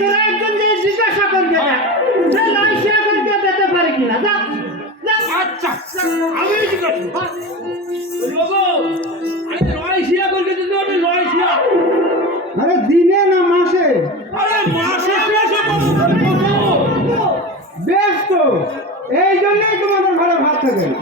তোরা একজন যে জিজ্ঞাসা করবে না সে নয় সে করতে দিতে পারে কিনা যা আচ্ছা আমি জিজ্ঞাসা বাবু আরে নয় শিয়া করতে দিতে হবে নয় শিয়া আরে দিনে না মাসে? আরে মাসে মাসে বেশ তো, এই জন্যই তোমাদের ঘরে ভাত থাকে না।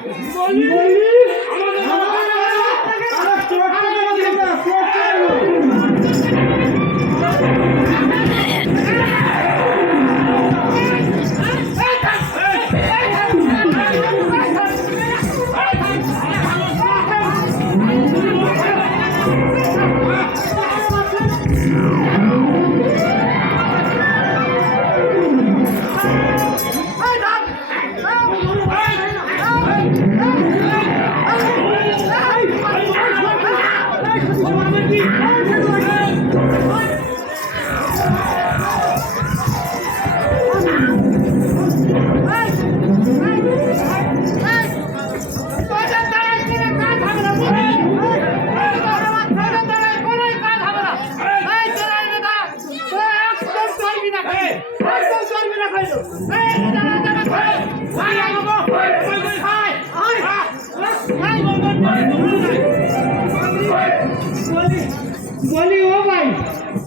বলি ও ভাই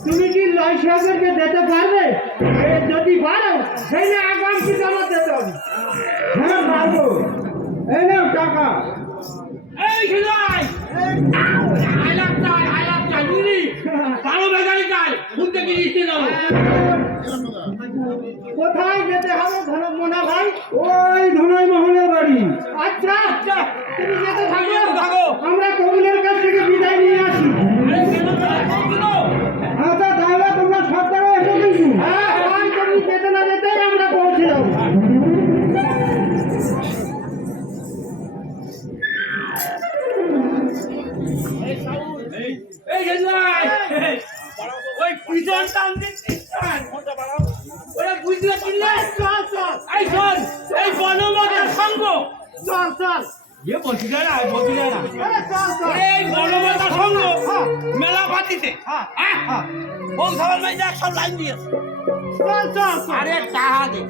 তুমি কি লয় সাগরকে দিতে পারবে? যদি পারো সেই না আগাম কি জমা দিতে হবে। হ্যাঁ পারবো, এই নাও টাকা। এই শিলাই আইলাম চাই বুঝলি ভালো বেগারি চাই বুঝতে কি দিতে যাবো কোথায় যেতে হবে মোনা ভাই? ওই ধনই মহলের বাড়ি। আচ্ছা আচ্ছা তুমি যেতে থাকো। আমরা কবিলের কাছ থেকে বিদায় নিয়ে আসি। আচ্ছা তাহলে তোমরা সপ্তাহে এসো কিন্তু। হ্যাঁ ভাই তুমি যেতে না যেতেই আমরা পৌঁছে যাবো। এই শিলাই ওই পিছন টানতে ওরা বুঝতে পারলে চল চল এই শোন এই বনমাতার সঙ্গ চল চল এ বলছি না বলছি না আরে চল চল এই বনমাতার সঙ্গ মেলা পাতিতে হ্যাঁ বল খাবার মাই যাক সব লাইন দিয়ে চল চল আরে টাহা দে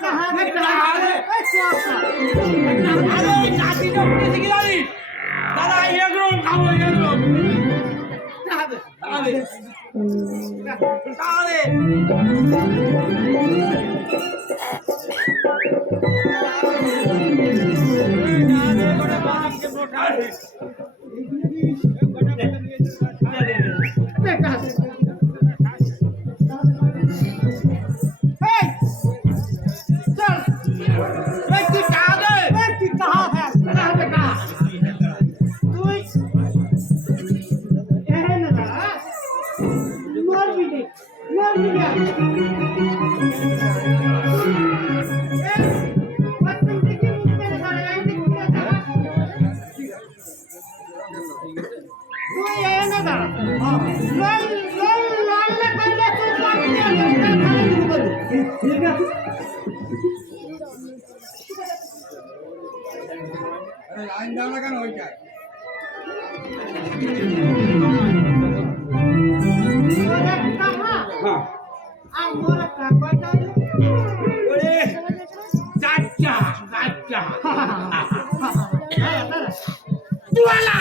টাহা দে চল চল আরে নাতিটা পুলিশ গিলালি দাদা এগুলো খাবো এগুলো টাহা দে টাহা দে ঠিক আছে। লাইন দাও না কেন ওইটাই? হ্যাঁ ওরে চাচা চাচা দুয়ালা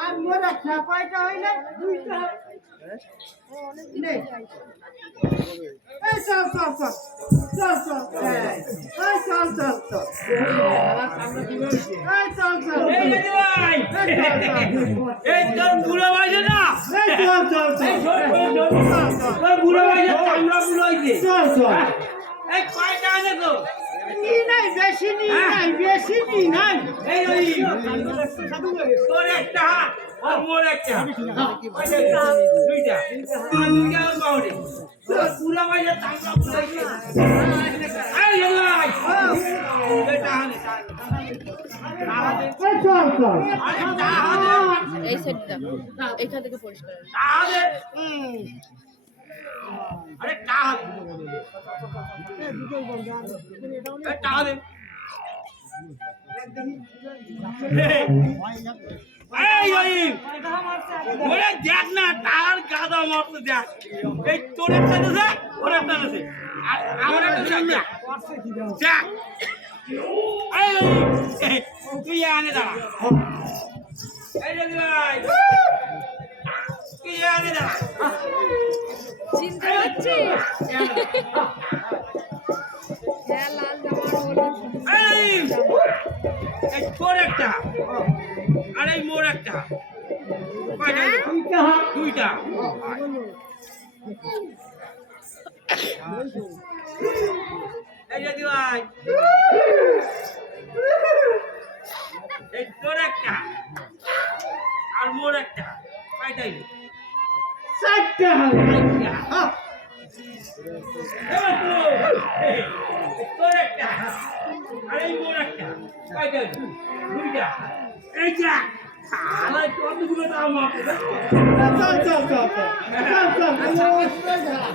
আর মোরা ছাপাইটা হইলে দুইটা নেই এই চল চল চল চল চল এই চল চল চল এই চল চল এই রে ভাই এই তোর বুড়া ভাইছে না এই চল চল এই চল তোর বুড়া ভাইছে আমরা বুড়া হইছে চল চল এই কয়টা আছে তো নি নাই বেশি নি নাই এই ওই তোর একটা হাত আর মোর একটা হাত দুইটা পয়সা টাকা বুঝাইছে এই ভাই এই টাহানে টাহানে এই চল চল আরে টাহানে এই সাইড দাও এখান থেকে পরিষ্কার হবে। টাহানে আরে টাহানে এই টাহানে এই ওই ওরে দেখ না তার গাদা মারতে দেখ এই তোর একটা দেছে ওর একটা দেছে আর আমার একটা দেখ দেখ এই তুই আনে দাঁড়া এই রে ভাই তুই আনে দাঁড়া চিনতে পারছিস? হ্যাঁ লাল জামা এই এই তোর একটা আর এই মোর একটা কয়টা দুইটা এই যে ভাই এই তোর একটা আর মোর একটা কয়টাই চারটা হবে এবার তোর একটা আর এই মোর একটা কয়টাই দুইটা এই যা আমার কতগুলো দাম আছে চল চল চল চল চল চল